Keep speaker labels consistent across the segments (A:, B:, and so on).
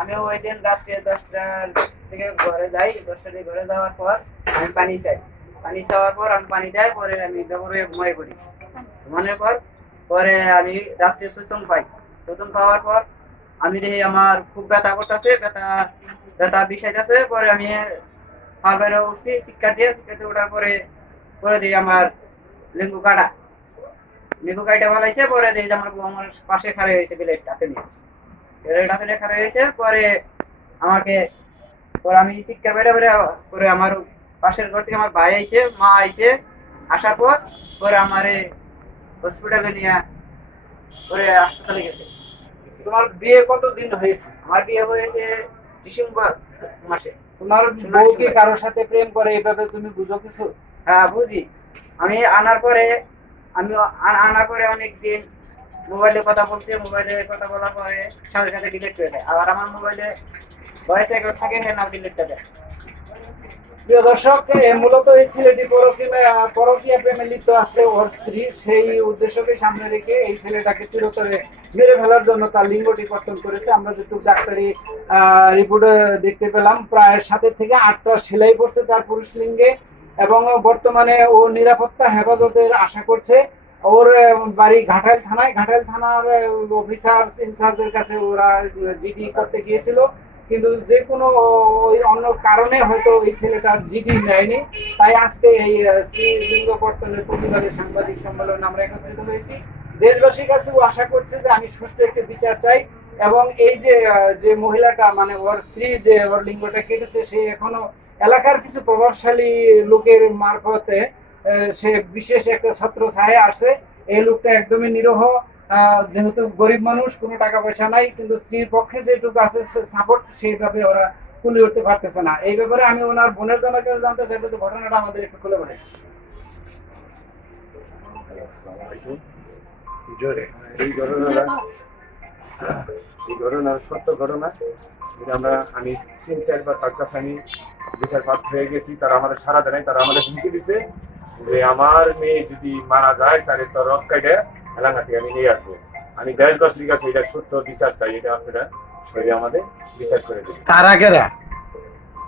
A: আমি ওই দিন রাত্রে দশটার থেকে ঘরে যাই দশটা থেকে ঘরে যাওয়ার পর আমি পানি চাই। পানি চাওয়ার পর আমি পানি দেয়, পরে আমি হয়ে ঘুমাই পড়ি। ঘুমানোর পর, পরে আমি রাত্রে সুতন পাই। সুতন পাওয়ার পর আমি দেখি আমার খুব ব্যথা করতেছে, ব্যথা ব্যথা বিষাইতেছে। পরে আমি হাল বাইরে উঠছি, শিক্ষা দিয়ে, শিক্ষা ওঠার পরে পরে দিই আমার লিঙ্গু কাটা। লিঙ্গু কাটা ভালাইছে পরে যে আমার আমার পাশে খাড়া হয়েছে বিলেট হাতে নিয়ে। হাতে নিয়ে খাড়া পরে আমাকে পরে আমি শিক্ষার বাইরে বাইরে পরে আমার পাশের ঘর থেকে আমার ভাই আইছে মা আইছে আসার পর পরে আমারে হসপিটালে নিয়ে পরে হাসপাতালে গেছে।
B: তোমার বিয়ে কতদিন হয়েছে?
A: আমার বিয়ে হয়েছে ডিসেম্বর মাসে।
B: তোমার বউ কি কারোর সাথে প্রেম করে এইভাবে তুমি বুঝো কিছু?
A: হ্যাঁ বুঝি। আমি আনার পরে আমি আনার পরে অনেক দিন মোবাইলে কথা বলছি, মোবাইলে কথা বলার পরে সাথে সাথে ডিলিট করে দেয়। আবার আমার মোবাইলে ভয়েস একটু থাকে হ্যাঁ না ডিলিটটা দেয়।
B: প্রিয় দর্শক মূলত এই ছেলেটি পরকীয়া পরকীয়া প্রেমে লিপ্ত আছে ওর স্ত্রী। সেই উদ্দেশ্যকে সামনে রেখে এই ছেলেটাকে চিরতরে মেরে ফেলার জন্য তার লিঙ্গটি কর্তন করেছে। আমরা যেটুকু ডাক্তারি রিপোর্টে দেখতে পেলাম, প্রায় সাতের থেকে আটটা সেলাই পড়ছে তার পুরুষ লিঙ্গে এবং বর্তমানে ও নিরাপত্তা হেফাজতের আশা করছে। ওর বাড়ি ঘাটাইল থানায় ঘাটাইল থানার অফিসার ইনচার্জের কাছে ওরা জিডি করতে গিয়েছিল। কিন্তু যে কোনো ওই অন্য কারণে হয়তো ওই ছেলেটার জিডি নেয়নি। তাই আজকে এই আহ, শ্রী লিঙ্গ কর্তনের প্রতিবাদে সাংবাদিক সম্মেলন আমরা একত্রিত হয়েছি। দেশবাসীর কাছে ও আশা করছে যে আমি সুষ্ঠু একটি বিচার চাই। এবং এই যে যে মহিলাটা মানে ওর স্ত্রী যে ওর লিঙ্গটা কেটেছে সে এখনও এলাকার কিছু প্রভাবশালী লোকের মারফতে সে বিশেষ একটা ছত্র ছায় আসে এই লোকটা একদমই নিরহ। যেহেতু গরিব মানুষ, কোনো টাকা পয়সা নাই, কিন্তু স্ত্রীর পক্ষে যেটুকু আছে সাপোর্ট সেইভাবে ওরা তুলে উঠতে পারতেছে না। এই ব্যাপারে আমি ওনার বোনের জানার কাছে জানতে চাই তো ঘটনাটা আমাদের একটু খুলে বলে
C: এই ঘটনাটা, এই ঘটনা সত্য ঘটনা। আমরা, আমি তিন চারবার তার কাছে আমি বিচার প্রাপ্ত হয়ে গেছি। তারা আমাদের সারা দেয় তারা আমাদের হুমকি দিছে। যে আমার মেয়ে যদি মারা যায় তাহলে তো রক কেটে এলাকা থেকে আমি নিয়ে আসব। আমি দেশবাসীর কাছে এটা সূত্র বিচার চাই এটা আপনারা সবাই আমাদের বিচার করে দিন
B: তারা কেরা?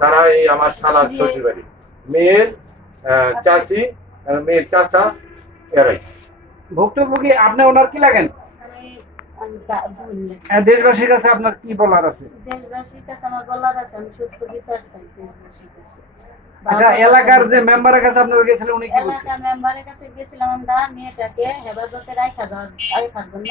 C: তারা এই আমার শালার শ্বশুর বাড়ি মেয়ের আহ, চাচি মেয়ের চাচা এরাই।
B: ভুক্তভোগী আপনি ওনার কি লাগেন? আহ, দেশবাসীর কাছে আপনার কি বলার আছে?
D: দেশবাসীর কাছে আমার বলার আছে আমি সুস্থ বিচার চাই দেশবাসীর কাছে।
B: আচ্ছা এলাকার যে মেম্বারের কাছে আপনার গেছিলেন উনি কি বলছেন?
D: এলাকার মেম্বারের কাছে গেছিলাম আমরা মেয়েটাকে হেফাজতে রাখা রাখার জন্য।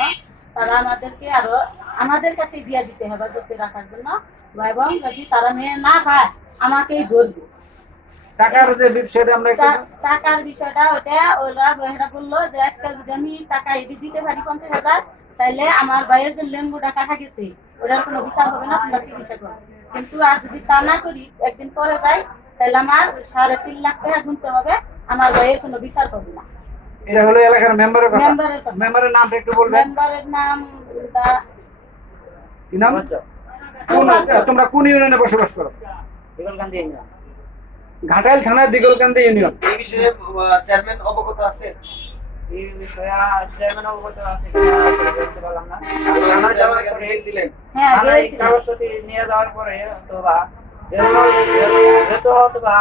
D: তারা আমাদেরকে আরও আমাদের কাছে দিয়ে দিছে হেফাজতে রাখার জন্য। এবং যদি তারা মেয়ে না পায় আমাকেই ধরবে।
B: টাকার যে বিষয়টা আমরা
D: টাকার বিষয়টা ওটা ওরা বলল যে আজকে যদি আমি টাকা এটি দিতে পারি পঞ্চাশ হাজার তাহলে আমার ভাইয়ের যে লেম্বুটা কাটা গেছে ওটার কোনো বিচার হবে না তোমরা চিকিৎসা করো। কিন্তু আর যদি তা না করি একদিন পরে যাই তাহলে আমার সাড়ে তিন লাখ টাকা গুনতে হবে আমার ভাইয়ের কোনো বিচার করবে না।
B: এটা হলো এলাকার মেম্বারের কথা।
D: মেম্বারের
B: নামটা একটু বলবেন?
D: মেম্বারের নাম
B: কি নাম? কোন তোমরা কোন ইউনিয়নে বসবাস করো?
A: দিগলকান্দি ইউনিয়ন।
B: ঘাটাইল থানার দিগলকান্দি ইউনিয়ন।
E: এই বিষয়ে চেয়ারম্যান অবগত আছে
A: এই বিষয়ে চেয়ারম্যান অবগত আছে বলতে পারলাম না। আমার যাওয়ার পরে
E: গিয়েছিলেন।
D: হ্যাঁ
A: থানায় কাগজপত্র নিয়ে যাওয়ার পরে অথবা যেহেতু যেহেতু অথবা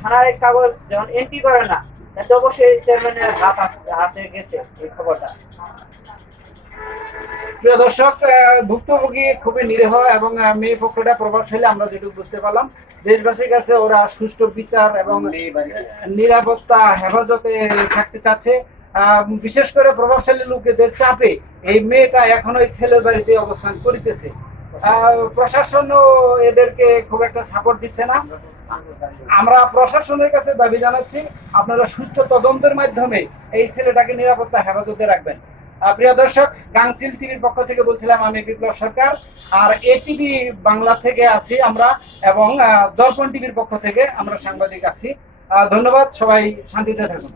A: থানায় কাগজ যখন এন্ট্রি করে না তাতে অবশ্যই চেয়ারম্যানের হাত হাতে গেছে এই খবরটা।
B: প্রিয় দর্শক ভুক্তভোগী খুবই নিরীহ এবং মেয়ে পক্ষটা প্রভাবশালী আমরা যেটুকু বুঝতে পারলাম। দেশবাসীর কাছে ওরা সুষ্ঠু বিচার এবং নিরাপত্তা হেফাজতে থাকতে চাচ্ছে। বিশেষ করে প্রভাবশালী লোকেদের চাপে এই মেয়েটা এখন ওই ছেলের বাড়িতে অবস্থান করিতেছে। প্রশাসনও এদেরকে খুব একটা সাপোর্ট দিচ্ছে না। আমরা প্রশাসনের কাছে দাবি জানাচ্ছি, আপনারা সুষ্ঠু তদন্তের মাধ্যমে এই ছেলেটাকে নিরাপত্তা হেফাজতে রাখবেন। প্রিয় দর্শক গাংসিল টিভির পক্ষ থেকে বলছিলাম আমি বিপ্লব সরকার, আর এটিভি বাংলা থেকে আছি আমরা, এবং দর্পণ টিভির পক্ষ থেকে আমরা সাংবাদিক আছি। ধন্যবাদ, সবাই শান্তিতে থাকুন।